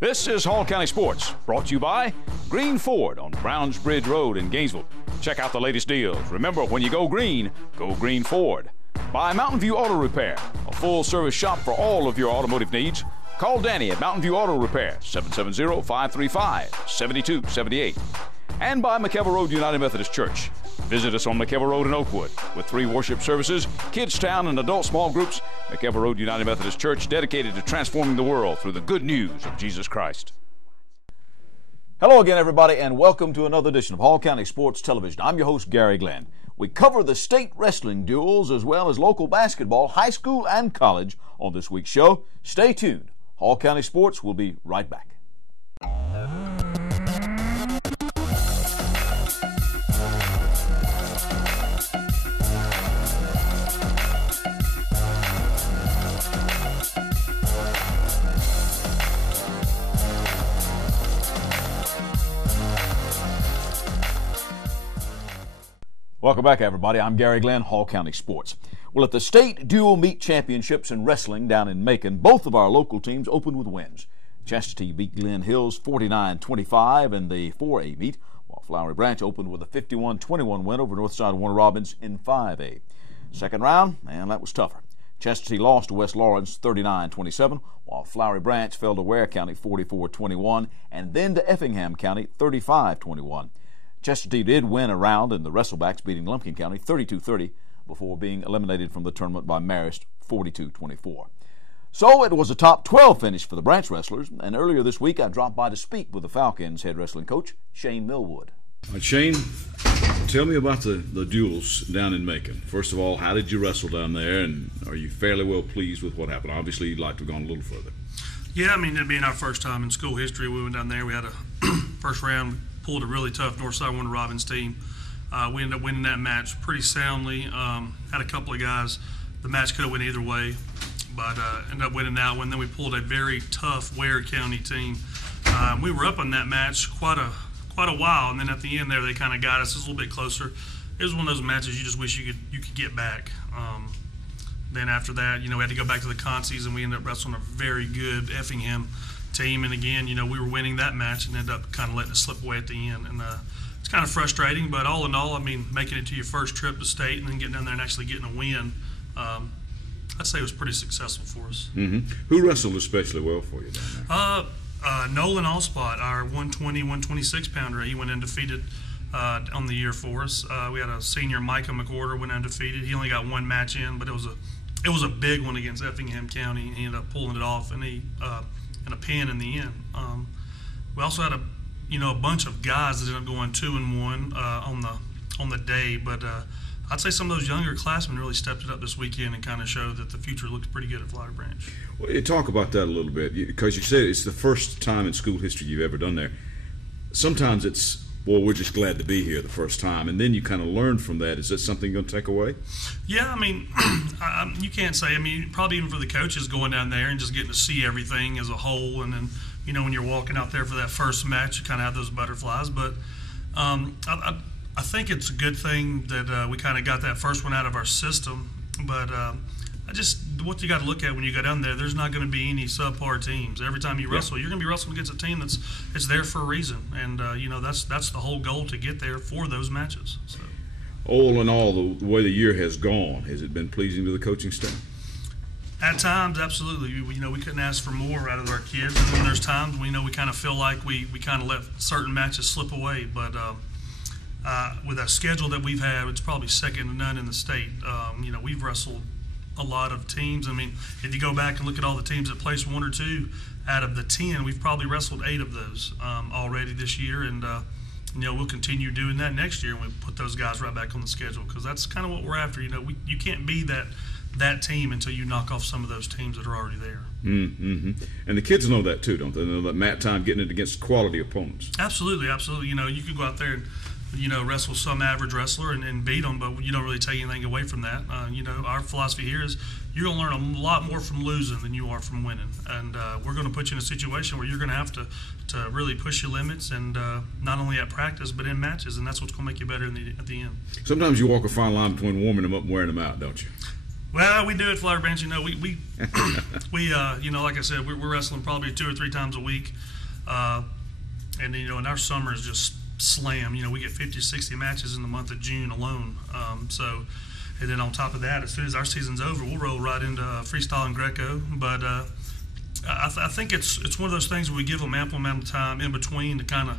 This is Hall County Sports, brought to you by Green Ford on Browns Bridge Road in Gainesville. Check out the latest deals. Remember, when you go Green Ford. By Mountain View Auto Repair, a full-service shop for all of your automotive needs. Call Danny at Mountain View Auto Repair, 770-535-7278. And by McKelvey Road United Methodist Church. Visit us on McKelvey Road in Oakwood. With 3 worship services, Kids Town, and adult small groups, McKelvey Road United Methodist Church dedicated to transforming the world through the good news of Jesus Christ. Hello again, everybody, and welcome to another edition of Hall County Sports Television. I'm your host, Gary Glenn. We cover the state wrestling duels as well as local basketball, high school and college on this week's show. Stay tuned. Hall County Sports will be right back. Welcome back, everybody. I'm Gary Glenn, Hall County Sports. Well, at the state dual meet championships in wrestling down in Macon, both of our local teams opened with wins. Chastity beat Glen Hills 49-25 in the 4A meet, while Flowery Branch opened with a 51-21 win over Northside Warner Robins in 5A. Second round, and that was tougher. Chastity lost to West Lawrence 39-27, while Flowery Branch fell to Ware County 44-21, and then to Effingham County 35-21. Chastity did win a round in the Wrestlebacks, beating Lumpkin County 32-30 before being eliminated from the tournament by Marist 42-24. So it was a top 12 finish for the Branch wrestlers, and earlier this week I dropped by to speak with the Falcons head wrestling coach, Shane Millwood. Shane, tell me about the duels down in Macon. First of all, how did you wrestle down there, and are you fairly well pleased with what happened? Obviously, you'd like to have gone a little further. Yeah, I mean, it being our first time in school history, we went down there. We had a first round, pulled a really tough Northside Warner Robins team. We ended up winning that match pretty soundly. Had a couple of guys. The match could have went either way, but ended up winning that one. Then we pulled a very tough Ware County team. We were up on that match quite a while, and then at the end there, they kind of got us a little bit closer. It was one of those matches you just wish you could get back. Then after that, we had to go back to the consies, and we ended up wrestling a very good Effingham team. And again, we were winning that match and ended up kind of letting it slip away at the end. And it's kind of frustrating, but all in all, I mean, making it to your first trip to state and then getting down there and actually getting a win, I'd say it was pretty successful for us. Mm-hmm. Who wrestled especially well for you down there? Nolan Allspot, our 120, 126 pounder, he went undefeated on the year for us. We had a senior, Micah McWhorter, went undefeated. He only got one match in, but it was a big one against Effingham County. He ended up pulling it off, and he and a pin in the end. We also had a bunch of guys that ended up going 2-1 on the day, but I'd say some of those younger classmen really stepped it up this weekend and kind of showed that the future looks pretty good at Flowery Branch. Well, you talk about that a little bit, because you said it's the first time in school history you've ever done there. Sometimes it's, well, we're just glad to be here the first time, and then you kind of learn from that. Is that something you're going to take away? Yeah, I mean, you can't say. I mean, probably even for the coaches going down there and just getting to see everything as a whole, and then, when you're walking out there for that first match, you kind of have those butterflies. But I think it's a good thing that we kind of got that first one out of our system. But what you got to look at when you go down there, there's not going to be any subpar teams. Every time you wrestle, you're going to be wrestling against a team that's there for a reason, and that's the whole goal, to get there for those matches. So. All in all, the way the year has gone, has it been pleasing to the coaching staff? At times, absolutely. We couldn't ask for more out of our kids, and then there's times we kind of feel like we kind of let certain matches slip away, but. With a schedule that we've had, it's probably second to none in the state. We've wrestled a lot of teams. I mean, if you go back and look at all the teams that placed 1 or 2 out of the 10, we've probably wrestled 8 of those already this year, and we'll continue doing that next year, and we put those guys right back on the schedule, because that's kind of what we're after. You can't be that team until you knock off some of those teams that are already there. Mm-hmm. And the kids know that too, don't they? They know that mat time, getting it against quality opponents. Absolutely. You can go out there and wrestle some average wrestler and beat them, but you don't really take anything away from that. Our philosophy here is you're going to learn a lot more from losing than you are from winning. And we're going to put you in a situation where you're going to have to really push your limits, and not only at practice but in matches, and that's what's going to make you better at the end. Sometimes you walk a fine line between warming them up and wearing them out, don't you? Well, we do at Flowery Branch. We like I said, we're wrestling probably 2 or 3 times a week, and and our summer is just slam. We get 50, 60 matches in the month of June alone. And then on top of that, as soon as our season's over, we'll roll right into freestyle and Greco. But I think it's one of those things where we give them ample amount of time in between to kind of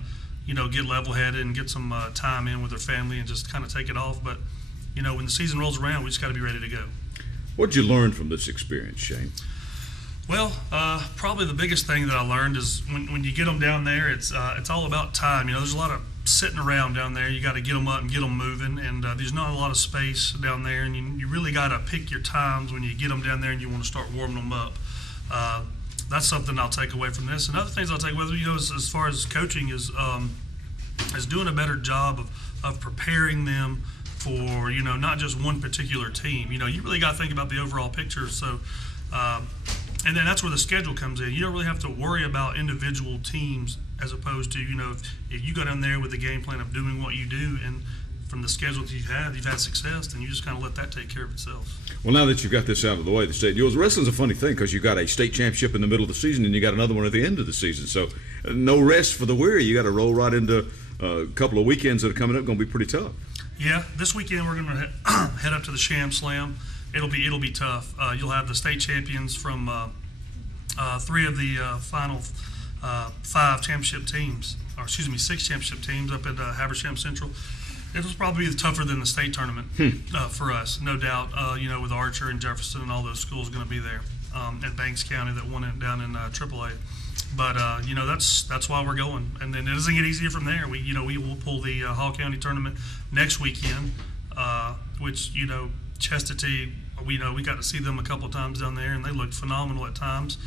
get level-headed and get some time in with their family and just kind of take it off. But when the season rolls around, we just got to be ready to go. What did you learn from this experience, Shane? Well, probably the biggest thing that I learned is when you get them down there, it's all about time. There's a lot of sitting around down there. You got to get them up and get them moving, and there's not a lot of space down there, and you really got to pick your times when you get them down there and you want to start warming them up. That's something I'll take away from this. And other things I'll take away, as far as coaching is doing a better job of preparing them for not just one particular team. You really got to think about the overall picture. So, and then that's where the schedule comes in. You don't really have to worry about individual teams, as opposed to if you go down there with the game plan of doing what you do, and from the schedule that you've had success, then you just kind of let that take care of itself. Well, now that you've got this out of the way, the state duels, wrestling's a funny thing because you've got a state championship in the middle of the season and you got another one at the end of the season. So no rest for the weary. You got to roll right into a couple of weekends that are coming up. Going to be pretty tough. Yeah, this weekend we're going to head up to the Sham Slam. It'll be tough. You'll have the state champions from 3 of the final 5 championship teams, or 6 championship teams up at Habersham Central. It'll probably be tougher than the state tournament for us, no doubt. With Archer and Jefferson and all those schools going to be there, and Banks County that won it down in AAA. But that's why we're going, and then it doesn't get easier from there. We will pull the Hall County tournament next weekend, which Chestatee. We got to see them a couple of times down there, and they looked phenomenal at times.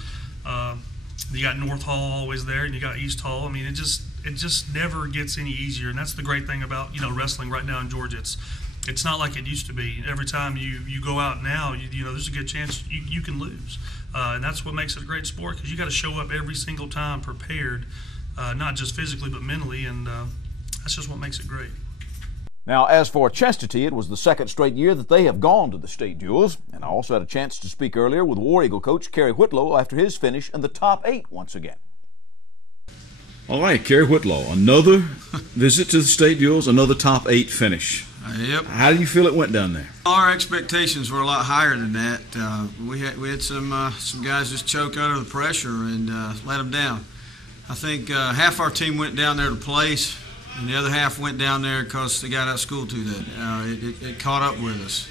You got North Hall always there, and you got East Hall. I mean, it just never gets any easier, and that's the great thing about wrestling right now in Georgia. It's not like it used to be. Every time you go out now, there's a good chance you can lose, and that's what makes it a great sport, because you got to show up every single time prepared, not just physically but mentally, and that's just what makes it great. Now, as for Chestatee, it was the 2nd straight year that they have gone to the state duels, and I also had a chance to speak earlier with War Eagle coach Kerry Whitlow after his finish in the top 8 once again. All right, Kerry Whitlow, another visit to the state duels, another top 8 finish. Yep. How do you feel it went down there? Our expectations were a lot higher than that. We had some guys just choke under the pressure and let them down. I think half our team went down there to place, and the other half went down there because they got out of school too late. It caught up with us.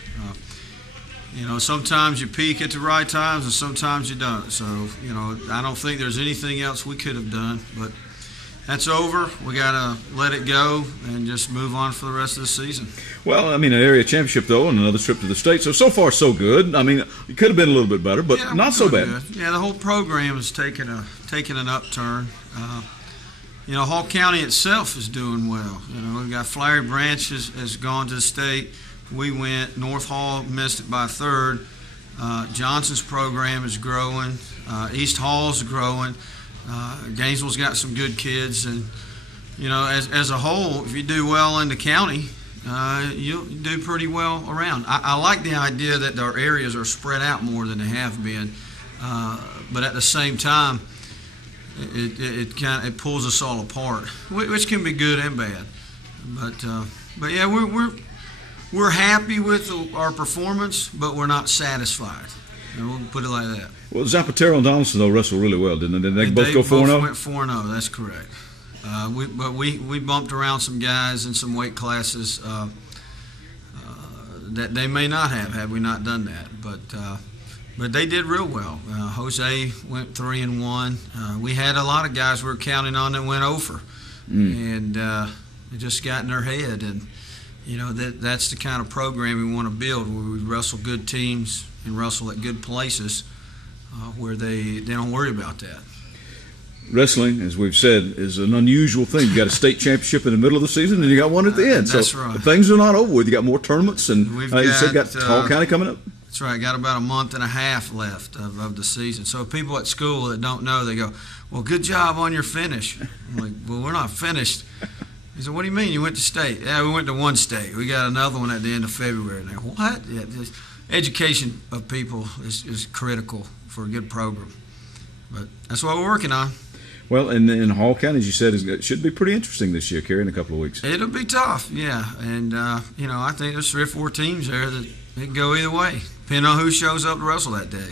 Sometimes you peak at the right times and sometimes you don't. So, I don't think there's anything else we could have done. But that's over. We got to let it go and just move on for the rest of the season. Well, an area championship, though, and another trip to the state. So far, so good. I mean, it could have been a little bit better, but not so bad. Good. Yeah, the whole program is taking an upturn. Hall County itself is doing well. We've got Flowery Branch has gone to the state. We went. North Hall missed it by a third. Johnson's program is growing. East Hall's growing. Gainesville's got some good kids, and as a whole, if you do well in the county, you'll do pretty well around. I like the idea that our areas are spread out more than they have been, but at the same time, it pulls us all apart, which can be good and bad. But yeah, we're happy with our performance, but we're not satisfied. We'll put it like that. Well, Zapatero and Donaldson, though, wrestled really well, didn't they? Didn't they both go 4-0? They went 4-0, that's correct. We bumped around some guys in some weight classes that they may not have had we not done that. But they did real well. Jose went 3-1. We had a lot of guys we were counting on that went over. And it just got in their head. And, that's the kind of program we want to build, where we wrestle good teams and wrestle at good places where they don't worry about that. Wrestling, as we've said, is an unusual thing. You got a state championship in the middle of the season, and you got one at the end. That's so right. Things are not over with. You got more tournaments, and you got Hall County coming up. That's right. Got about a month and a half left of the season. So people at school that don't know, they go, "Well, good job on your finish." I'm like, "Well, we're not finished." He said, "What do you mean? You went to state?" "Yeah, we went to one state. We got another one at the end of February." And they go, "What?" Yeah, education of people is critical for a good program. But that's what we're working on. Well, and in Hall County, as you said, it should be pretty interesting this year, Kerry, in a couple of weeks. It'll be tough, yeah. And, I think there's 3 or 4 teams there that it can go either way, depending on who shows up to wrestle that day.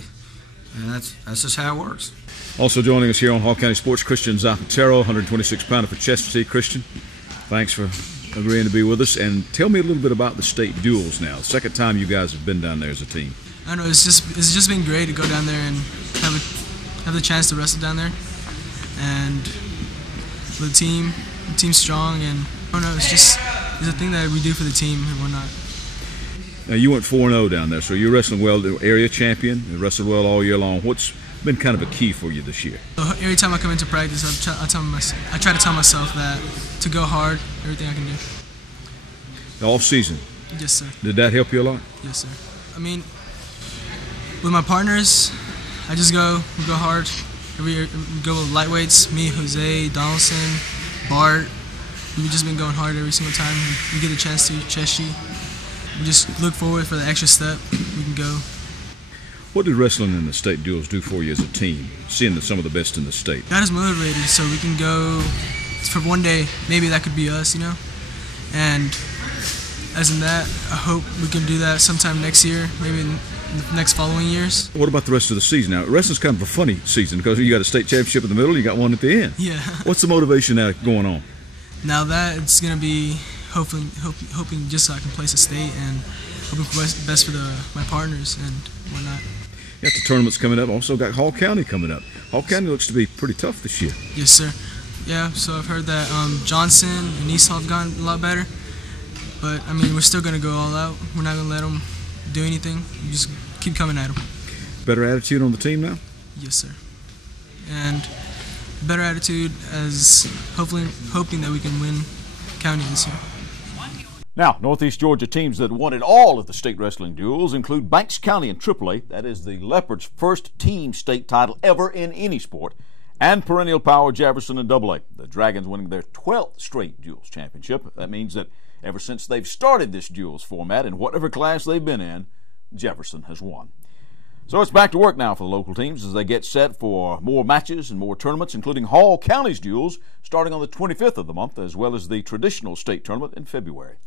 And that's just how it works. Also joining us here on Hall County Sports, Christian Zapatero, 126-pounder for Chestatee. Christian, thanks for agreeing to be with us. And tell me a little bit about the state duels now. The second time you guys have been down there as a team. I don't know, it's just been great to go down there and have the chance to wrestle down there. And the team's strong, and I don't know, it's a thing that we do for the team and whatnot. Now you went 4-0 down there, so you're wrestling well, the area champion. You wrestled well all year long. What's been kind of a key for you this year? So every time I come into practice, I try to tell myself that to go hard, everything I can do. The off season. Yes, sir. Did that help you a lot? Yes, sir. I mean, with my partners, we go hard. We go with lightweights, me, Jose, Donaldson, Bart. We've just been going hard every single time we get a chance to. Cheshi. We just look forward for the extra step. We can go. What did wrestling in the state duels do for you as a team, seeing some of the best in the state? Got us motivated so we can go for one day. Maybe that could be us, And as in that, I hope we can do that sometime next year, maybe in the next following years. What about the rest of the season? Now, wrestling's kind of a funny season because you got a state championship in the middle, you got one at the end. Yeah. What's the motivation now going on? Now that it's going to be hoping just so I can place a state and hoping for best for my partners and whatnot. You got the tournaments coming up. Also got Hall County coming up. Hall County looks to be pretty tough this year. Yes, sir. Yeah, so I've heard that Johnson and Easthall have gotten a lot better. But, I mean, we're still going to go all out. We're not going to let them do anything. We just keep coming at them. Better attitude on the team now? Yes, sir. And better attitude as hoping that we can win county this year. Now, Northeast Georgia teams that won it all at the state wrestling duels include Banks County and AAA. That is the Leopards' first team state title ever in any sport. And perennial power Jefferson and AA. The Dragons winning their 12th straight duels championship. That means that ever since they've started this duels format in whatever class they've been in, Jefferson has won. So it's back to work now for the local teams as they get set for more matches and more tournaments, including Hall County's duels starting on the 25th of the month, as well as the traditional state tournament in February.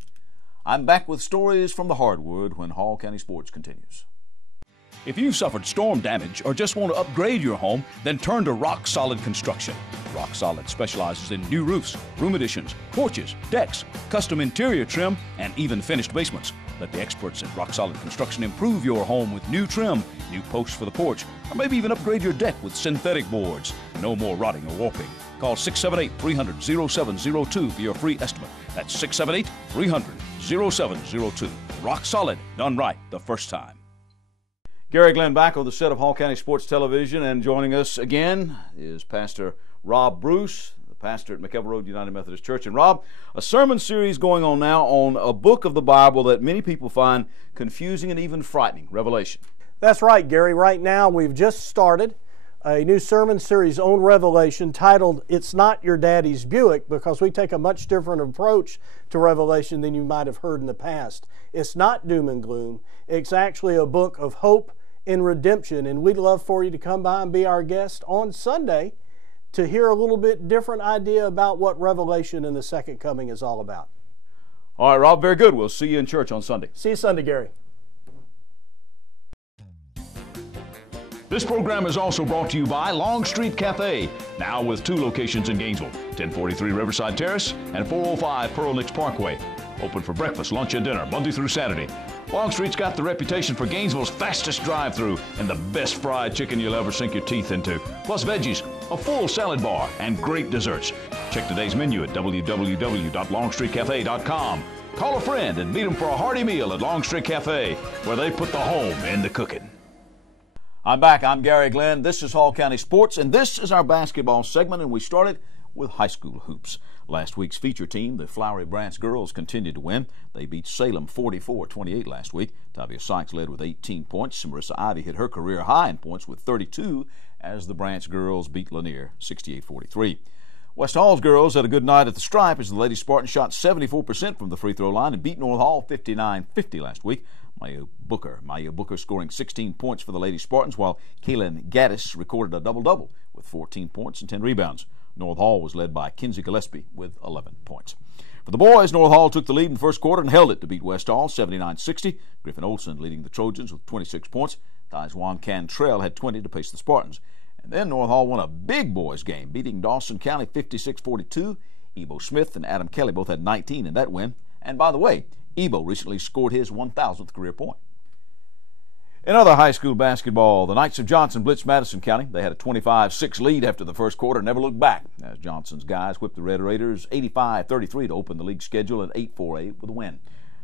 I'm back with stories from the hardwood when Hall County Sports continues. If you've suffered storm damage or just want to upgrade your home, then turn to Rock Solid Construction. Rock Solid specializes in new roofs, room additions, porches, decks, custom interior trim, and even finished basements. Let the experts at Rock Solid Construction improve your home with new trim, new posts for the porch, or maybe even upgrade your deck with synthetic boards. No more rotting or warping. Call 678-300-0702 for your free estimate. That's 678-300-0702. Rock Solid, done right the first time. Gary Glenn back on the set of Hall County Sports Television, and joining us again is Pastor Rob Bruce, the pastor at McEver Road United Methodist Church. And Rob, a sermon series going on now on a book of the Bible that many people find confusing and even frightening, Revelation. That's right, Gary. Right now we've just started a new sermon series on Revelation titled It's Not Your Daddy's Buick, because we take a much different approach to Revelation than you might have heard in the past. It's not doom and gloom. It's actually a book of hope and redemption, and we'd love for you to come by and be our guest on Sunday to hear a little bit different idea about what Revelation and the Second Coming is all about. All right, Rob, very good. We'll see you in church on Sunday. See you Sunday, Gary. This program is also brought to you by Long Street Cafe, now with 2 locations in Gainesville, 1043 Riverside Terrace and 405 Pearl Nicks Parkway. Open for breakfast, lunch, and dinner, Monday through Saturday. Longstreet's got the reputation for Gainesville's fastest drive-thru and the best fried chicken you'll ever sink your teeth into, plus veggies, a full salad bar, and great desserts. Check today's menu at www.longstreetcafe.com. Call a friend and meet them for a hearty meal at Longstreet Cafe, where they put the home in the cooking. I'm back. I'm Gary Glenn. This is Hall County Sports, and this is our basketball segment, and we started with high school hoops. Last week's feature team, the Flowery Branch girls, continued to win. They beat Salem 44-28 last week. Tavia Sykes led with 18 points. Marissa Ivy hit her career high in points with 32 as the Branch girls beat Lanier 68-43. West Hall's girls had a good night at the Stripe as the Lady Spartans shot 74% from the free throw line and beat North Hall 59-50 last week. Maya Booker scoring 16 points for the Lady Spartans, while Kaylin Gaddis recorded a double-double with 14 points and 10 rebounds. North Hall was led by Kinsey Gillespie with 11 points. For the boys, North Hall took the lead in the first quarter and held it to beat West Hall 79-60. Griffin Olsen leading the Trojans with 26 points. Daiswan Cantrell had 20 to pace the Spartans. And then North Hall won a big boys game, beating Dawson County 56-42. Ebo Smith and Adam Kelly both had 19 in that win. And by the way, Ebo recently scored his 1,000th career point. In other high school basketball, the Knights of Johnson blitzed Madison County. They had a 25-6 lead after the first quarter and never looked back, as Johnson's guys whipped the Red Raiders 85-33 to open the league schedule at 8-4-8 with a win.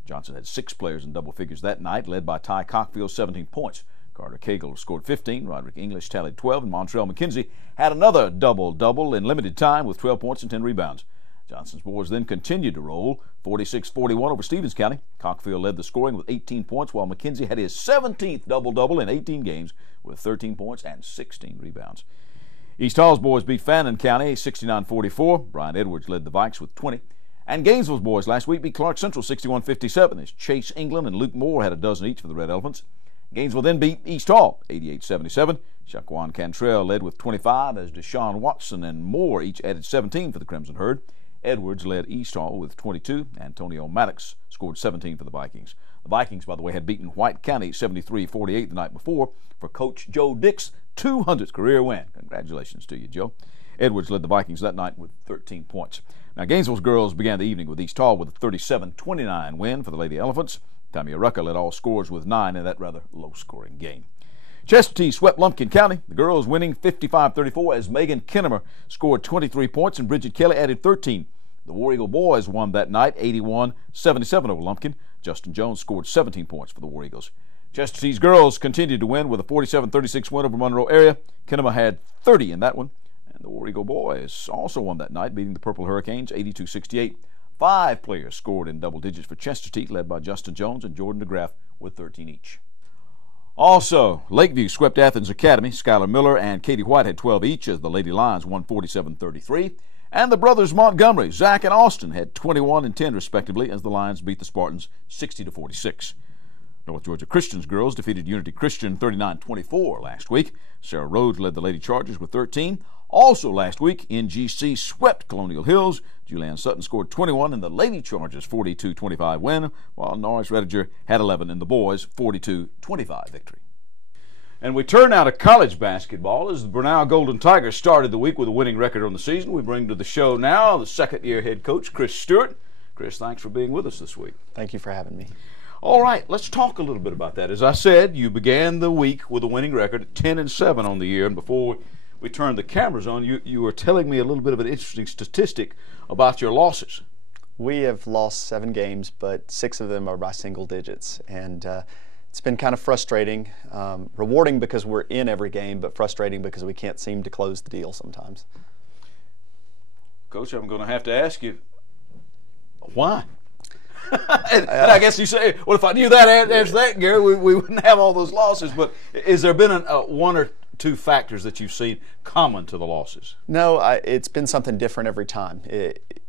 Johnson had 6 players in double figures that night, led by Ty Cockfield, 17 points. Carter Cagle scored 15, Roderick English tallied 12, and Montrell McKenzie had another double-double in limited time with 12 points and 10 rebounds. Johnson's boys then continued to roll, 46-41 over Stevens County. Cockfield led the scoring with 18 points, while McKenzie had his 17th double-double in 18 games with 13 points and 16 rebounds. East Hall's boys beat Fannin County 69-44. Brian Edwards led the Vikes with 20. And Gainesville's boys last week beat Clark Central 61-57 as Chase England and Luke Moore had a dozen each for the Red Elephants. Gainesville then beat East Hall 88-77. Shaquan Cantrell led with 25 as Deshaun Watson and Moore each added 17 for the Crimson Herd. Edwards led East Hall with 22. Antonio Maddox scored 17 for the Vikings. The Vikings, by the way, had beaten White County 73-48 the night before for Coach Joe Dick's 200th career win. Congratulations to you, Joe. Edwards led the Vikings that night with 13 points. Now, Gainesville's girls began the evening with East Hall with a 37-29 win for the Lady Elephants. Tamia Rucker led all scorers with 9 in that rather low-scoring game. Chestatee swept Lumpkin County, the girls winning 55-34 as Megan Kinnemer scored 23 points and Bridget Kelly added 13. The War Eagle boys won that night 81-77 over Lumpkin. Justin Jones scored 17 points for the War Eagles. Chestatee's girls continued to win with a 47-36 win over Monroe area. Kinnemer had 30 in that one. And the War Eagle boys also won that night, beating the Purple Hurricanes 82-68. 5 players scored in double digits for Chestatee, led by Justin Jones and Jordan DeGraff with 13 each. Also, Lakeview swept Athens Academy. Skylar Miller and Katie White had 12 each as the Lady Lions won 47-33. And the brothers Montgomery, Zach and Austin, had 21 and 10 respectively as the Lions beat the Spartans 60-46. North Georgia Christian's girls defeated Unity Christian 39-24 last week. Sarah Rhodes led the Lady Chargers with 13. Also last week, NGC swept Colonial Hills. Julianne Sutton scored 21 in the Lady Chargers' 42-25 win, while Norris Rediger had 11 in the boys' 42-25 victory. And we turn now to college basketball as the Brenau Golden Tigers started the week with a winning record on the season. We bring to the show now the second-year head coach, Chris Stewart. Chris, thanks for being with us this week. Thank you for having me. All right, let's talk a little bit about that. As I said, you began the week with a winning record at 10-7 on the year, and before we turned the cameras on, you were telling me a little bit of an interesting statistic about your losses. We have lost 7 games, but 6 of them are by single digits, and it's been kind of frustrating, rewarding because we're in every game, but frustrating because we can't seem to close the deal sometimes. Coach, I'm going to have to ask you, why? and I guess you say, well, if I knew that answer that, Gary, we wouldn't have all those losses. But has there been one or two factors that you've seen common to the losses? No, it's been something different every time.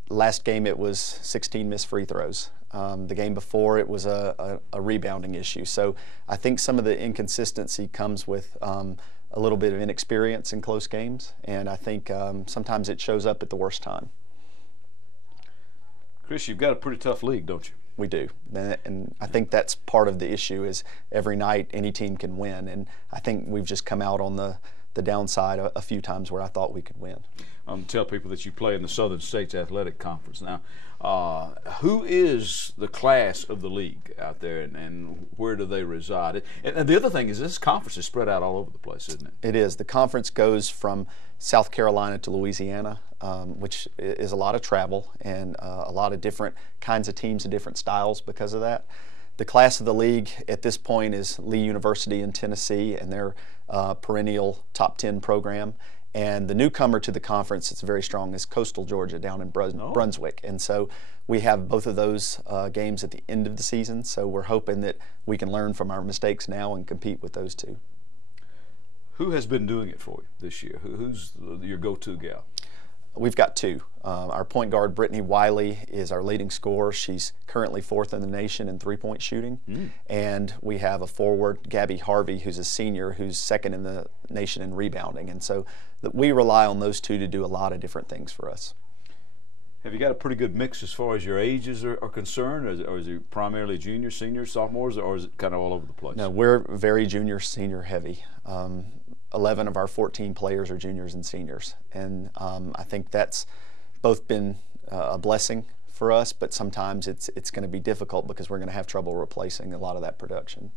Last game it was 16 missed free throws. The game before it was a rebounding issue. So I think some of the inconsistency comes with a little bit of inexperience in close games, and I think sometimes it shows up at the worst time. Chris, you've got a pretty tough league, don't you? We do, and I think that's part of the issue is every night any team can win, and I think we've just come out on the downside a few times where I thought we could win. Tell people that you play in the Southern States Athletic Conference. Now, who is the class of the league out there, and where do they reside? And the other thing is this conference is spread out all over the place, isn't it? It is. The conference goes from South Carolina to Louisiana, which is a lot of travel and a lot of different kinds of teams and different styles because of that. The class of the league at this point is Lee University in Tennessee and their perennial top 10 program. And the newcomer to the conference that's very strong is Coastal Georgia down in Brunswick. And so we have both of those games at the end of the season. So we're hoping that we can learn from our mistakes now and compete with those two. Who has been doing it for you this year? Who's your go-to gal? We've got two. Our point guard, Brittany Wiley, is our leading scorer. She's currently 4th in the nation in three-point shooting. And we have a forward, Gabby Harvey, who's a senior, who's 2nd in the nation in rebounding. And so we rely on those two to do a lot of different things for us. Have you got a pretty good mix as far as your ages are concerned, or is it primarily juniors, seniors, sophomores, or is it kind of all over the place? No, we're very junior, senior heavy. 11 of our 14 players are juniors and seniors, and I think that's both been a blessing for us, but sometimes it's going to be difficult because we're going to have trouble replacing a lot of that production.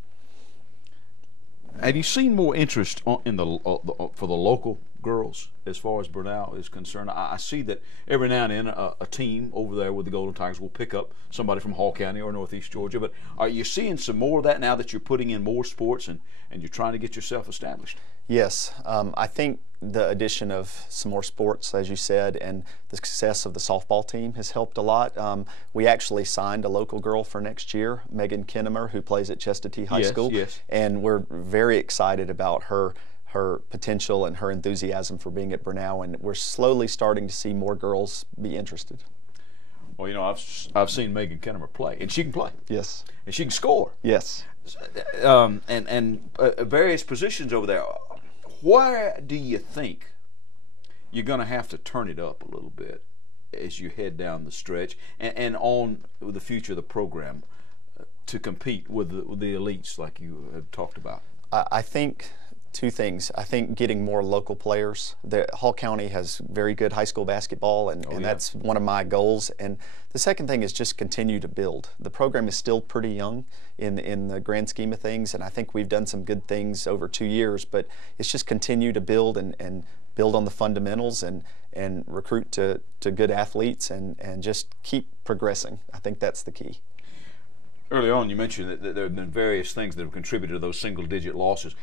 Have you seen more interest in for the local girls as far as Brenau is concerned? I see that every now and then a team over there with the Golden Tigers will pick up somebody from Hall County or Northeast Georgia. But are you seeing some more of that now that you're putting in more sports and you're trying to get yourself established? Yes, I think the addition of some more sports, as you said, and the success of the softball team has helped a lot. We actually signed a local girl for next year, Megan Kinnemer, who plays at Chestatee High School. Yes. And we're very excited about her potential and her enthusiasm for being at Brenau, and we're slowly starting to see more girls be interested. Well, you know, I've seen Megan Kinnemer play, and she can play. Yes. And she can score. Yes. And various positions over there. Where do you think you're going to have to turn it up a little bit as you head down the stretch and on with the future of the program to compete with the elites like you have talked about? I think two things. I think getting more local players. Hall County has very good high school basketball, and that's one of my goals. And the second thing is just continue to build. The program is still pretty young in the grand scheme of things, and I think we've done some good things over 2 years, but it's just continue to build and build on the fundamentals and recruit to good athletes and just keep progressing. I think that's the key. Early on you mentioned that there have been various things that have contributed to those single-digit losses.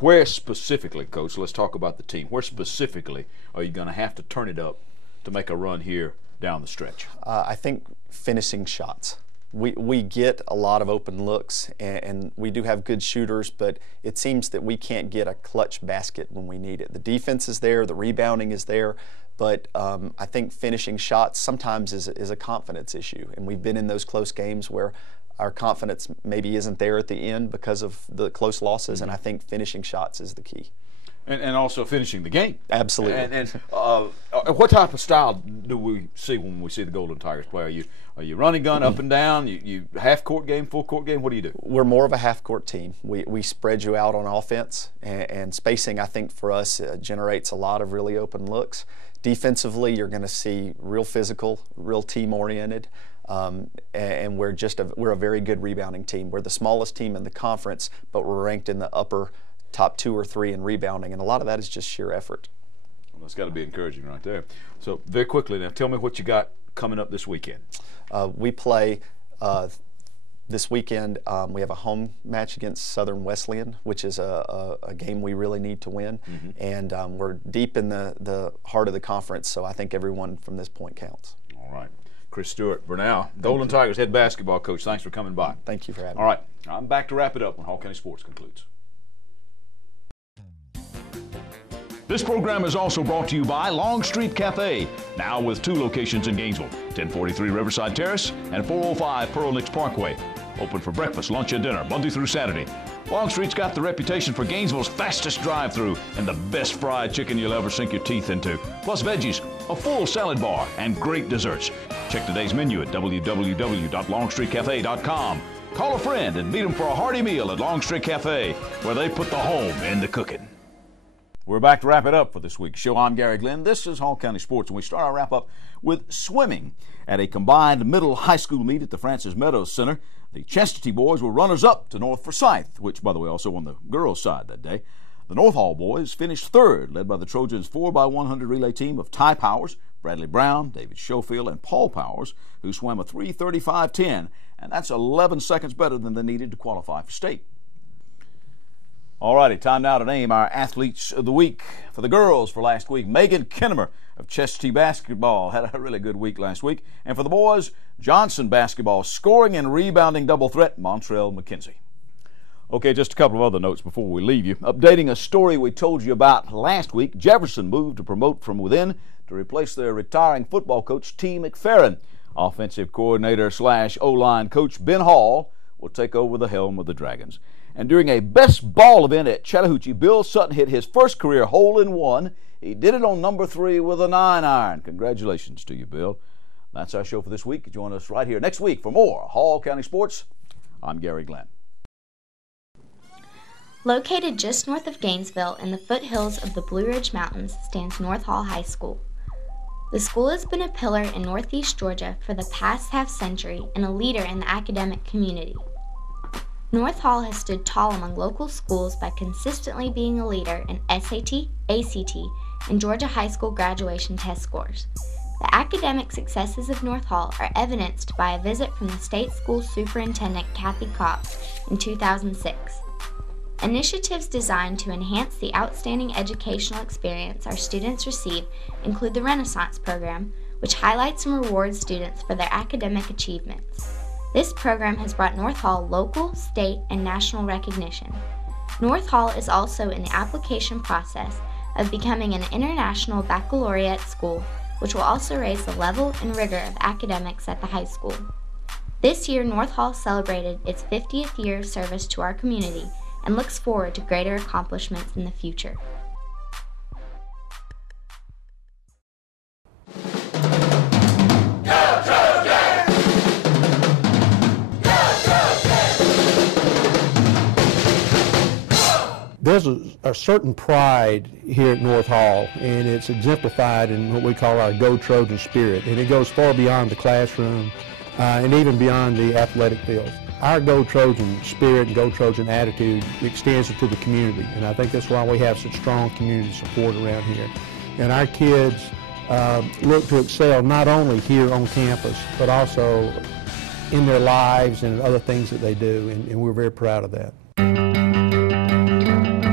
Where specifically, Coach, let's talk about the team, where specifically are you going to have to turn it up to make a run here down the stretch? I think finishing shots. We get a lot of open looks, and we do have good shooters, but it seems that we can't get a clutch basket when we need it. The defense is there, the rebounding is there, but I think finishing shots sometimes is a confidence issue, and we've been in those close games where our confidence maybe isn't there at the end because of the close losses, and I think finishing shots is the key. And also finishing the game. Absolutely. And what type of style do we see when we see the Golden Tigers play? Are you running gun up and down? You half court game, full court game? What do you do? We're more of a half court team. We spread you out on offense, and spacing, I think, for us generates a lot of really open looks. Defensively, you're going to see real physical, real team oriented. And we're a very good rebounding team. We're the smallest team in the conference, but we're ranked in the upper top 2 or 3 in rebounding, and a lot of that is just sheer effort. Well, that's got to be encouraging right there. So very quickly now, tell me what you got coming up this weekend. We play this weekend. We have a home match against Southern Wesleyan, which is a game we really need to win, and we're deep in the heart of the conference, so I think everyone from this point counts. All right. Chris Stewart, Brenau, Golden Tigers head basketball coach. Thanks for coming by. Thank you for having me. All right, I'm back to wrap it up when Hall County Sports concludes. This program is also brought to you by Longstreet Cafe, now with 2 locations in Gainesville, 1043 Riverside Terrace and 405 Pearl Nicks Parkway. Open for breakfast, lunch, and dinner, Monday through Saturday. Longstreet's got the reputation for Gainesville's fastest drive-thru and the best fried chicken you'll ever sink your teeth into, plus veggies, a full salad bar, and great desserts. Check today's menu at www.longstreetcafe.com. Call a friend and meet them for a hearty meal at Longstreet Cafe, where they put the home in the cooking. We're back to wrap it up for this week's show. I'm Gary Glenn. This is Hall County Sports, and we start our wrap-up with swimming. At a combined middle high school meet at the Francis Meadows Center, the Chestatee boys were runners-up to North Forsyth, which, by the way, also won the girls' side that day. The North Hall boys finished third, led by the Trojans' 4x100 relay team of Ty Powers, Bradley Brown, David Schofield, and Paul Powers, who swam a 3:35.10, and that's 11 seconds better than they needed to qualify for state. All righty, time now to name our athletes of the week. For the girls for last week, Megan Kinnemer of Chestatee basketball had a really good week last week. And for the boys, Johnson basketball scoring and rebounding double threat, Montrell McKenzie. Okay, just a couple of other notes before we leave you. Updating a story we told you about last week, Jefferson moved to promote from within to replace their retiring football coach, T. McFerrin. Offensive coordinator / O-line coach Ben Hall will take over the helm of the Dragons. And during a best ball event at Chattahoochee, Bill Sutton hit his first career hole-in-one. He did it on number 3 with a 9-iron. Congratulations to you, Bill. That's our show for this week. Join us right here next week for more Hall County Sports. I'm Gary Glenn. Located just north of Gainesville in the foothills of the Blue Ridge Mountains stands North Hall High School. The school has been a pillar in Northeast Georgia for the past half-century and a leader in the academic community. North Hall has stood tall among local schools by consistently being a leader in SAT, ACT, and Georgia high school graduation test scores. The academic successes of North Hall are evidenced by a visit from the state school superintendent Kathy Kopp in 2006. Initiatives designed to enhance the outstanding educational experience our students receive include the Renaissance program, which highlights and rewards students for their academic achievements. This program has brought North Hall local, state, and national recognition. North Hall is also in the application process of becoming an international baccalaureate school, which will also raise the level and rigor of academics at the high school. This year, North Hall celebrated its 50th year of service to our community and looks forward to greater accomplishments in the future. There's a certain pride here at North Hall, and it's exemplified in what we call our Go Trojan spirit, and it goes far beyond the classroom and even beyond the athletic field. Our Go Trojan spirit and Go Trojan attitude extends into the community, and I think that's why we have such strong community support around here. And our kids look to excel not only here on campus, but also in their lives and other things that they do, and we're very proud of that.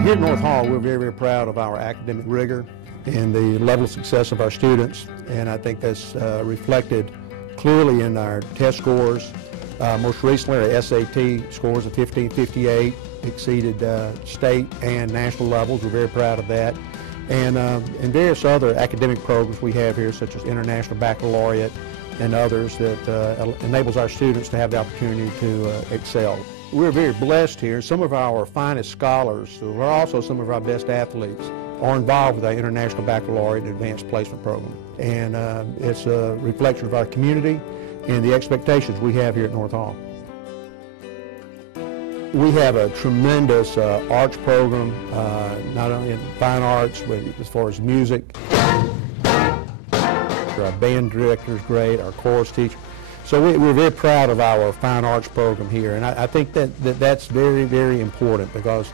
Here at North Hall, we're very, very proud of our academic rigor and the level of success of our students, and I think that's reflected clearly in our test scores. Most recently, our SAT scores of 1558 exceeded state and national levels. We're very proud of that. And various other academic programs we have here, such as International Baccalaureate and others, that enables our students to have the opportunity to excel. We're very blessed here. Some of our finest scholars, who are also some of our best athletes, are involved with our International Baccalaureate and Advanced Placement Program. And it's a reflection of our community and the expectations we have here at North Hall. We have a tremendous arts program, not only in fine arts, but as far as music. Our band director is great, our chorus teacher. So we're very proud of our fine arts program here, and I think that's very, very important, because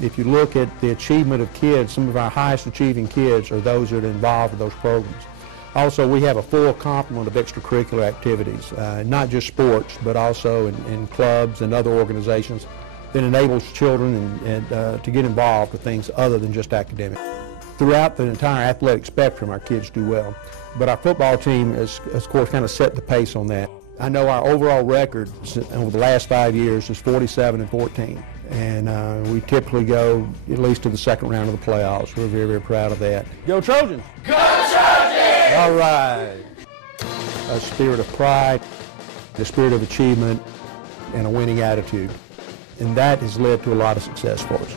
if you look at the achievement of kids, some of our highest achieving kids are those that are involved with those programs. Also, we have a full complement of extracurricular activities, not just sports, but also in clubs and other organizations that enables children to get involved with things other than just academic. Throughout the entire athletic spectrum, our kids do well, but our football team has, of course, kind of set the pace on that. I know our overall record over the last 5 years is 47-14, and we typically go at least to the second round of the playoffs. We're very, very proud of that. Go Trojans! Go Trojans! All right. A spirit of pride, the spirit of achievement, and a winning attitude, and that has led to a lot of success for us.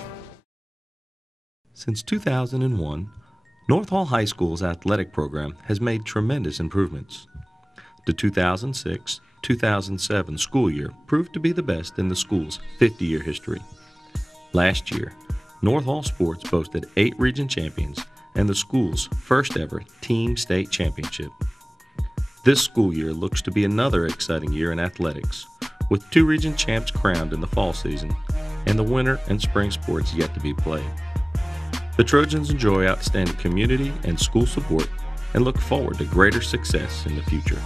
Since 2001, North Hall High School's athletic program has made tremendous improvements. The 2006-2007 school year proved to be the best in the school's 50-year history. Last year, North Hall Sports boasted 8 region champions and the school's first ever team state championship. This school year looks to be another exciting year in athletics, with 2 region champs crowned in the fall season and the winter and spring sports yet to be played. The Trojans enjoy outstanding community and school support and look forward to greater success in the future.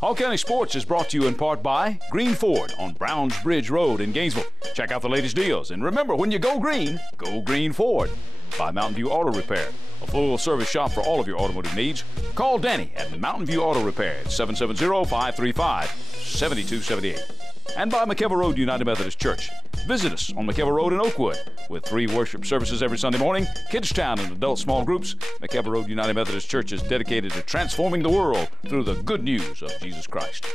Hall County Sports is brought to you in part by Green Ford on Browns Bridge Road in Gainesville. Check out the latest deals, and remember, when you go green Ford. By Mountain View Auto Repair, a full-service shop for all of your automotive needs. Call Danny at Mountain View Auto Repair at 770-535-7278. and by McKelvey Road United Methodist Church. Visit us on McKelvey Road in Oakwood with 3 worship services every Sunday morning, Kids Town and adult small groups. McKelvey Road United Methodist Church is dedicated to transforming the world through the good news of Jesus Christ.